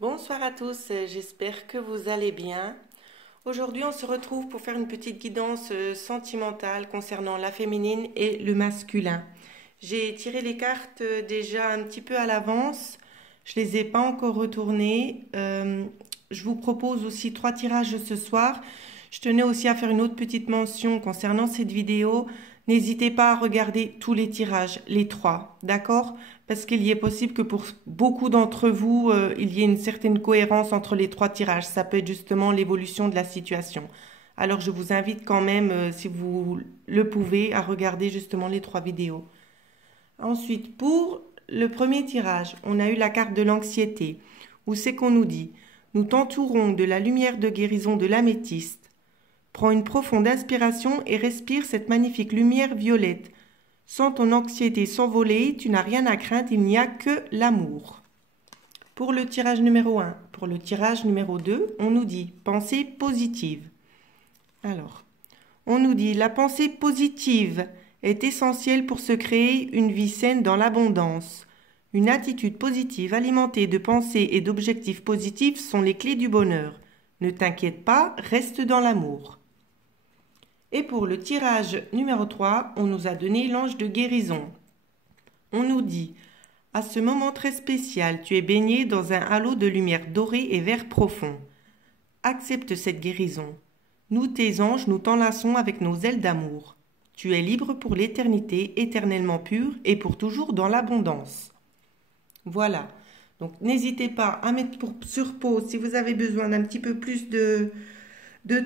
Bonsoir à tous, j'espère que vous allez bien. Aujourd'hui, on se retrouve pour faire une petite guidance sentimentale concernant la féminine et le masculin. J'ai tiré les cartes déjà un petit peu à l'avance. Je les ai pas encore retournées. Je vous propose aussi 3 tirages ce soir. Je tenais aussi à faire une autre petite mention concernant cette vidéo. N'hésitez pas à regarder tous les tirages, les 3, d'accord? Parce qu'il y est possible que pour beaucoup d'entre vous, il y ait une certaine cohérence entre les 3 tirages. Ça peut être justement l'évolution de la situation. Alors je vous invite quand même, si vous le pouvez, à regarder justement les 3 vidéos. Ensuite, pour le premier tirage, on a eu la carte de l'anxiété, où c'est qu'on nous dit: nous t'entourons de la lumière de guérison de l'améthyste. Prends une profonde inspiration et respire cette magnifique lumière violette. Sens ton anxiété s'envoler, tu n'as rien à craindre, il n'y a que l'amour. Pour le tirage numéro 1, pour le tirage numéro 2, on nous dit pensée positive. Alors, on nous dit la pensée positive est essentielle pour se créer une vie saine dans l'abondance. Une attitude positive alimentée de pensées et d'objectifs positifs sont les clés du bonheur. Ne t'inquiète pas, reste dans l'amour. Et pour le tirage numéro 3, on nous a donné l'ange de guérison. On nous dit: à ce moment très spécial, tu es baigné dans un halo de lumière dorée et vert profond. Accepte cette guérison. Nous, tes anges, nous t'enlaçons avec nos ailes d'amour. Tu es libre pour l'éternité, éternellement pure et pour toujours dans l'abondance. Voilà. Donc n'hésitez pas à mettre sur pause si vous avez besoin d'un petit peu plus de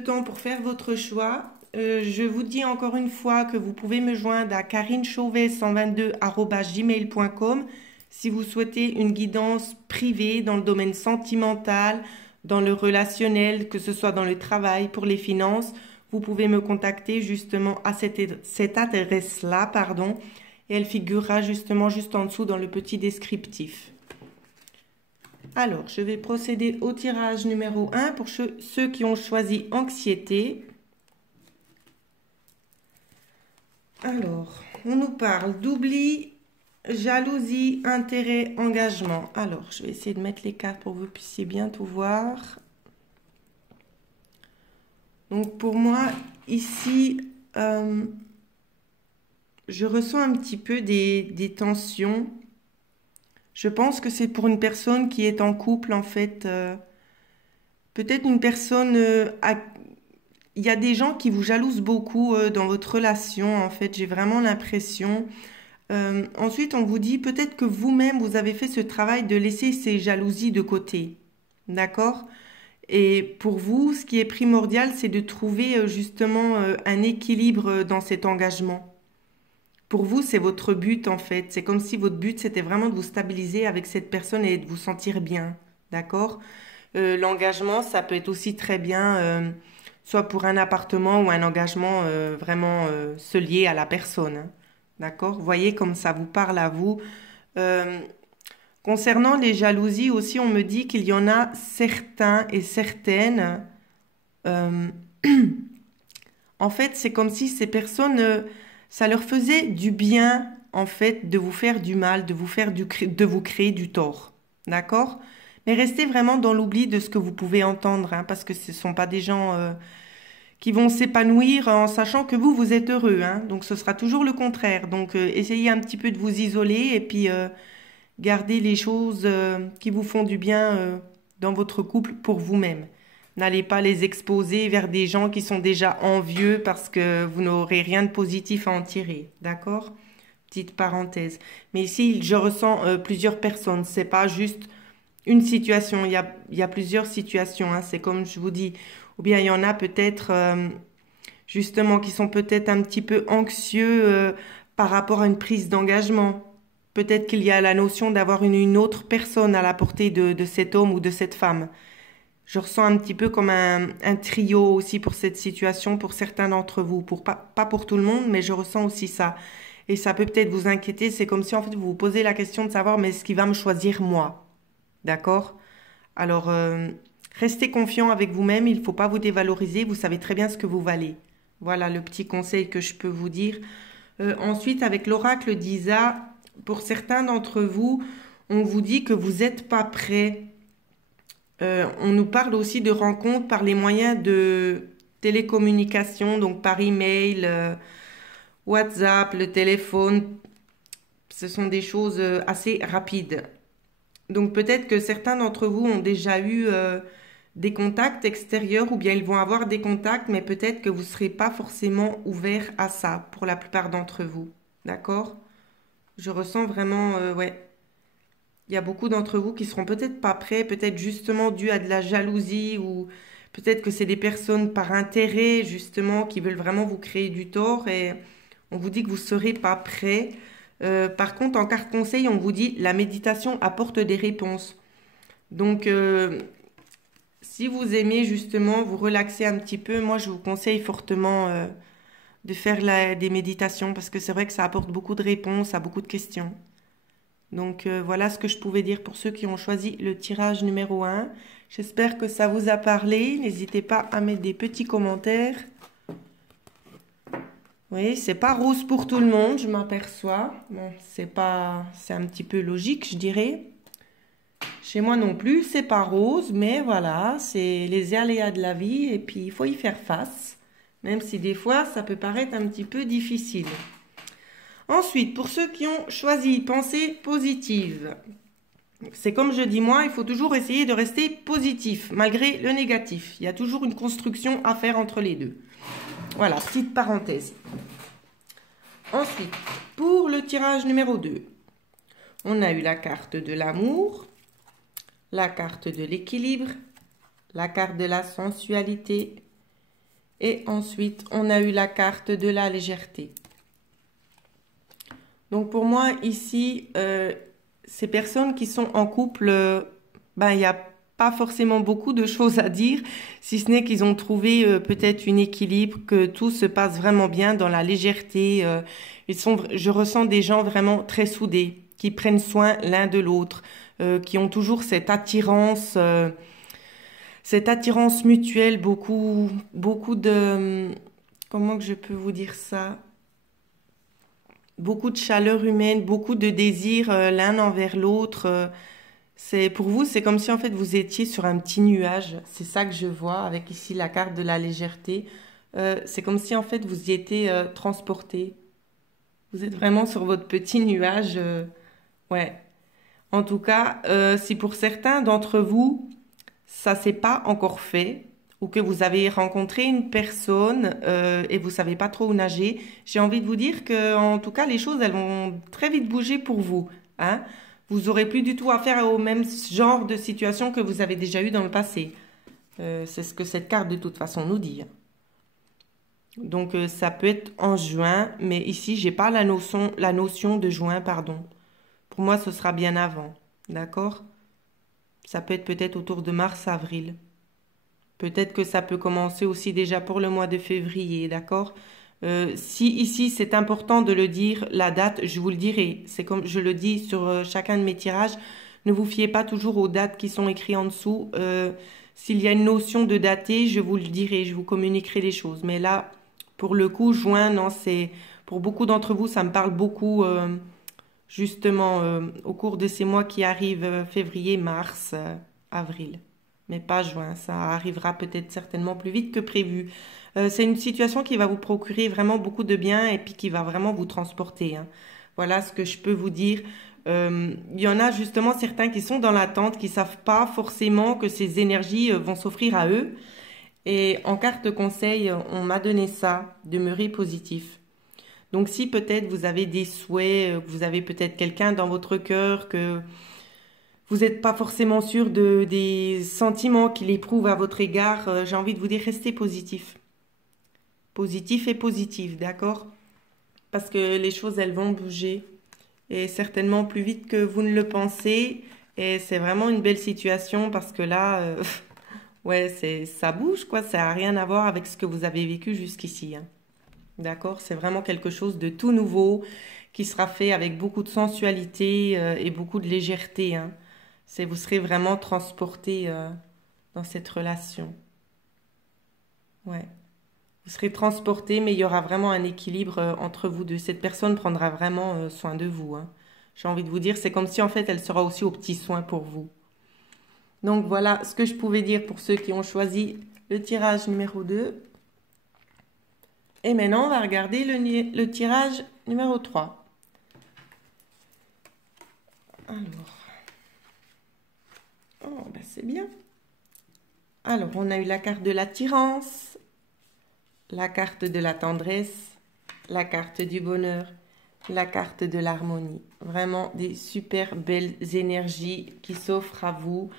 temps pour faire votre choix. Je vous dis encore une fois que vous pouvez me joindre à karinechauvet122@gmail.com si vous souhaitez une guidance privée dans le domaine sentimental, dans le relationnel, que ce soit dans le travail, pour les finances. Vous pouvez me contacter justement à cette adresse-là, pardon, et elle figurera justement juste en dessous dans le petit descriptif. Alors, je vais procéder au tirage numéro 1 pour ceux qui ont choisi anxiété. Alors, on nous parle d'oubli, jalousie, intérêt, engagement. Alors, je vais essayer de mettre les cartes pour que vous puissiez bien tout voir. Donc, pour moi, ici, je ressens un petit peu des tensions. Je pense que c'est pour une personne qui est en couple, en fait. Peut-être une personne... il y a des gens qui vous jalousent beaucoup dans votre relation, en fait. J'ai vraiment l'impression. Ensuite, on vous dit peut-être que vous-même, vous avez fait ce travail de laisser ces jalousies de côté. D'accord? Et pour vous, ce qui est primordial, c'est de trouver justement un équilibre dans cet engagement. Pour vous, c'est votre but en fait. C'est comme si votre but, c'était vraiment de vous stabiliser avec cette personne et de vous sentir bien. D'accord? L'engagement, ça peut être aussi très bien, soit pour un appartement ou un engagement vraiment se lier à la personne. Hein. D'accord? Vous voyez comme ça vous parle à vous. Euh, Concernant les jalousies aussi, on me dit qu'il y en a certains et certaines. euh, En fait, c'est comme si ces personnes, ça leur faisait du bien, en fait, de vous faire du mal, de vous créer du tort. D'accord? Mais restez vraiment dans l'oubli de ce que vous pouvez entendre, hein, parce que ce ne sont pas des gens qui vont s'épanouir en sachant que vous, vous êtes heureux. Hein. Donc, ce sera toujours le contraire. Donc, essayez un petit peu de vous isoler et puis gardez les choses qui vous font du bien dans votre couple pour vous-même. N'allez pas les exposer vers des gens qui sont déjà envieux parce que vous n'aurez rien de positif à en tirer. D'accord? Petite parenthèse. Mais ici, je ressens plusieurs personnes. C'est pas juste une situation. Il y a plusieurs situations. Hein. C'est comme je vous dis. Ou bien il y en a peut-être justement qui sont peut-être un petit peu anxieux par rapport à une prise d'engagement. Peut-être qu'il y a la notion d'avoir une autre personne à la portée de cet homme ou de cette femme. Je ressens un petit peu comme un trio aussi pour cette situation, pour certains d'entre vous. Pas pour tout le monde, mais je ressens aussi ça. Et ça peut peut-être vous inquiéter. C'est comme si en fait vous vous posez la question de savoir, mais est-ce qu'il va me choisir moi? D'accord? Alors, restez confiant avec vous-même. Il ne faut pas vous dévaloriser. Vous savez très bien ce que vous valez. Voilà le petit conseil que je peux vous dire. Ensuite, avec l'oracle d'Isa, pour certains d'entre vous, on vous dit que vous n'êtes pas prêt On nous parle aussi de rencontres par les moyens de télécommunication, donc par email, WhatsApp, le téléphone. Ce sont des choses assez rapides. Donc peut-être que certains d'entre vous ont déjà eu des contacts extérieurs ou bien ils vont avoir des contacts, mais peut-être que vous ne serez pas forcément ouvert à ça pour la plupart d'entre vous. D'accord? Je ressens vraiment, ouais. Il y a beaucoup d'entre vous qui seront peut-être pas prêts, peut-être justement dû à de la jalousie ou peut-être que c'est des personnes par intérêt justement qui veulent vraiment vous créer du tort et on vous dit que vous serez pas prêts. Par contre, en carte conseil, on vous dit la méditation apporte des réponses. Donc, si vous aimez justement vous relaxer un petit peu, moi je vous conseille fortement de faire des méditations parce que c'est vrai que ça apporte beaucoup de réponses à beaucoup de questions. Donc voilà ce que je pouvais dire pour ceux qui ont choisi le tirage numéro 1. J'espère que ça vous a parlé. N'hésitez pas à mettre des petits commentaires. Oui, c'est pas rose pour tout le monde, je m'aperçois. Bon, c'est un petit peu logique, je dirais. Chez moi non plus, c'est pas rose, mais voilà, c'est les aléas de la vie et puis il faut y faire face, même si des fois ça peut paraître un petit peu difficile. Ensuite, pour ceux qui ont choisi pensée positive, c'est comme je dis moi, il faut toujours essayer de rester positif malgré le négatif. Il y a toujours une construction à faire entre les deux. Voilà, petite parenthèse. Ensuite, pour le tirage numéro 2, on a eu la carte de l'amour, la carte de l'équilibre, la carte de la sensualité et ensuite on a eu la carte de la légèreté. Donc pour moi ici, ces personnes qui sont en couple, il n'y a pas forcément beaucoup de choses à dire, si ce n'est qu'ils ont trouvé peut-être un équilibre, que tout se passe vraiment bien dans la légèreté. Je ressens des gens vraiment très soudés, qui prennent soin l'un de l'autre, qui ont toujours cette attirance mutuelle, beaucoup de, comment que je peux vous dire ça? Beaucoup de chaleur humaine, beaucoup de désir l'un envers l'autre. C'est pour vous, c'est comme si en fait vous étiez sur un petit nuage. C'est ça que je vois avec ici la carte de la légèreté. C'est comme si en fait vous y étiez transporté. Vous êtes vraiment sur votre petit nuage. Ouais. En tout cas, si pour certains d'entre vous, ça s'est pas encore fait, ou que vous avez rencontré une personne et vous savez pas trop où nager, j'ai envie de vous dire que, en tout cas, les choses, elles vont très vite bouger pour vous, hein. Vous aurez plus du tout affaire au même genre de situation que vous avez déjà eu dans le passé. C'est ce que cette carte de toute façon nous dit. Donc ça peut être en juin, mais ici j'ai pas la notion de juin, pardon. Pour moi, ce sera bien avant, d'accord? Ça peut être peut-être autour de mars, avril. Peut-être que ça peut commencer aussi déjà pour le mois de février, d'accord? Si ici c'est important de le dire, la date, je vous le dirai. C'est comme je le dis sur chacun de mes tirages, ne vous fiez pas toujours aux dates qui sont écrites en dessous. S'il y a une notion de daté, je vous le dirai, je vous communiquerai les choses. Mais là, pour le coup, juin, non, c'est pour beaucoup d'entre vous, ça me parle beaucoup. Justement au cours de ces mois qui arrivent, février, mars, avril, mais pas juin. Ça arrivera peut-être certainement plus vite que prévu. C'est une situation qui va vous procurer vraiment beaucoup de bien et puis qui va vraiment vous transporter, hein. Voilà ce que je peux vous dire. Il y en a justement certains qui sont dans l'attente, qui savent pas forcément que ces énergies vont s'offrir à eux. Et en carte conseil, on m'a donné ça, demeurer positif. Donc si peut-être vous avez des souhaits, vous avez peut-être quelqu'un dans votre cœur, que vous n'êtes pas forcément sûr des sentiments qu'il éprouve à votre égard, j'ai envie de vous dire restez positif. Positif et positif, d'accord? Parce que les choses, elles vont bouger. Et certainement plus vite que vous ne le pensez. Et c'est vraiment une belle situation parce que là, ouais, ça bouge, quoi. Ça n'a rien à voir avec ce que vous avez vécu jusqu'ici, hein. D'accord? C'est vraiment quelque chose de tout nouveau qui sera fait avec beaucoup de sensualité et beaucoup de légèreté, hein. Vous serez vraiment transporté dans cette relation. Ouais. Vous serez transporté, mais il y aura vraiment un équilibre entre vous deux. Cette personne prendra vraiment soin de vous, hein. J'ai envie de vous dire, c'est comme si en fait elle sera aussi aux petits soins pour vous. Donc voilà ce que je pouvais dire pour ceux qui ont choisi le tirage numéro 2. Et maintenant, on va regarder le tirage numéro 3. Alors, oh, ben c'est bien. Alors, on a eu la carte de l'attirance, la carte de la tendresse, la carte du bonheur, la carte de l'harmonie. Vraiment des super belles énergies qui s'offrent à vous.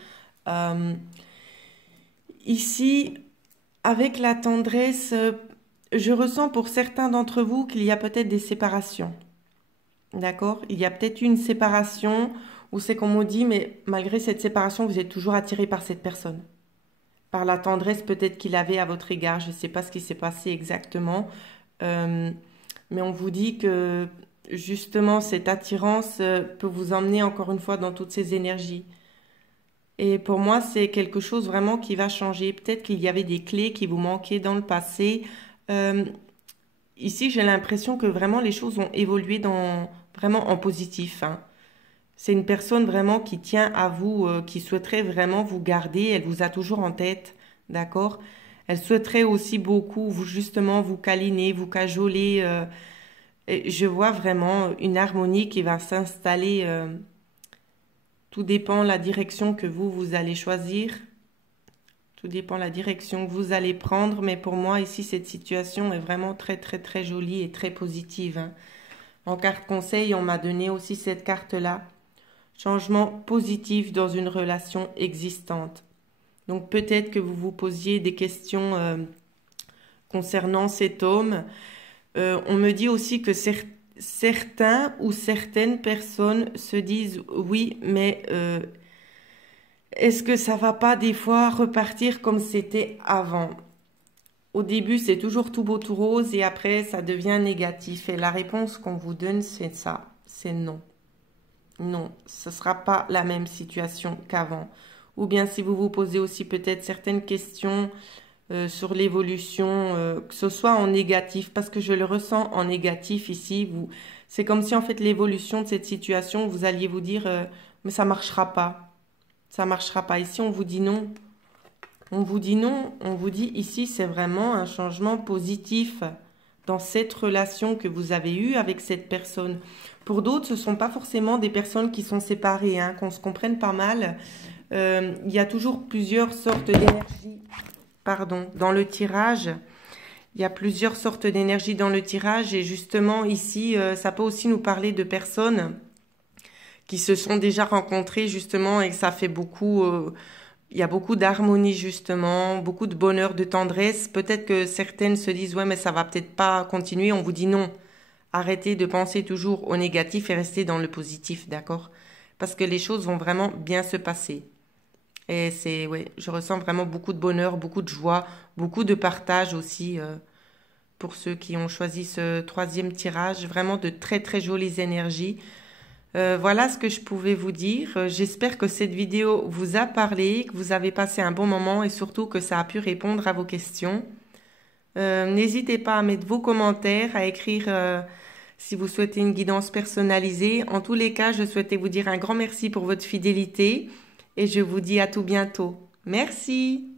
Ici, avec la tendresse, je ressens pour certains d'entre vous qu'il y a peut-être des séparations. D'accord? Il y a peut-être une séparation où c'est qu'on me dit, mais malgré cette séparation, vous êtes toujours attiré par cette personne. Par la tendresse peut-être qu'il avait à votre égard. Je ne sais pas ce qui s'est passé exactement. Mais on vous dit que justement cette attirance peut vous emmener encore une fois dans toutes ces énergies. Et pour moi, c'est quelque chose vraiment qui va changer. Peut-être qu'il y avait des clés qui vous manquaient dans le passé. Ici, j'ai l'impression que vraiment les choses ont évolué vraiment en positif, hein. C'est une personne vraiment qui tient à vous, qui souhaiterait vraiment vous garder. Elle vous a toujours en tête, d'accord? Elle souhaiterait aussi beaucoup, justement, vous câliner, vous cajoler. Et je vois vraiment une harmonie qui va s'installer. Tout dépend la direction que vous allez choisir. Tout dépend la direction que vous allez prendre. Mais pour moi, ici, cette situation est vraiment très, très, très jolie et très positive, hein. En carte conseil, on m'a donné aussi cette carte-là. Changement positif dans une relation existante. Donc peut-être que vous vous posiez des questions concernant cet homme. On me dit aussi que certains ou certaines personnes se disent oui, mais est-ce que ça va pas des fois repartir comme c'était avant? Au début, c'est toujours tout beau, tout rose et après, ça devient négatif. Et la réponse qu'on vous donne, c'est ça, c'est non. Non, ce ne sera pas la même situation qu'avant. Ou bien si vous vous posez aussi peut-être certaines questions sur l'évolution, que ce soit en négatif, parce que je le ressens en négatif ici. C'est comme si en fait l'évolution de cette situation, vous alliez vous dire, mais ça marchera pas. Ça marchera pas. Ici, on vous dit non. On vous dit non. On vous dit ici, c'est vraiment un changement positif dans cette relation que vous avez eue avec cette personne. Pour d'autres, ce ne sont pas forcément des personnes qui sont séparées, hein, qu'on se comprenne pas mal. Il y a toujours plusieurs sortes d'énergie, pardon, dans le tirage. Il y a plusieurs sortes d'énergie dans le tirage et justement ici, ça peut aussi nous parler de personnes qui se sont déjà rencontrées justement et que ça fait beaucoup... il y a beaucoup d'harmonie justement, beaucoup de bonheur, de tendresse. Peut-être que certaines se disent « ouais, mais ça va peut-être pas continuer ». On vous dit non. Arrêtez de penser toujours au négatif et restez dans le positif, d'accord? Parce que les choses vont vraiment bien se passer. Et ouais, je ressens vraiment beaucoup de bonheur, beaucoup de joie, beaucoup de partage aussi pour ceux qui ont choisi ce troisième tirage. Vraiment de très très jolies énergies. Voilà ce que je pouvais vous dire. J'espère que cette vidéo vous a parlé, que vous avez passé un bon moment et surtout que ça a pu répondre à vos questions. N'hésitez pas à mettre vos commentaires, à écrire si vous souhaitez une guidance personnalisée. En tous les cas, je souhaitais vous dire un grand merci pour votre fidélité et je vous dis à tout bientôt. Merci.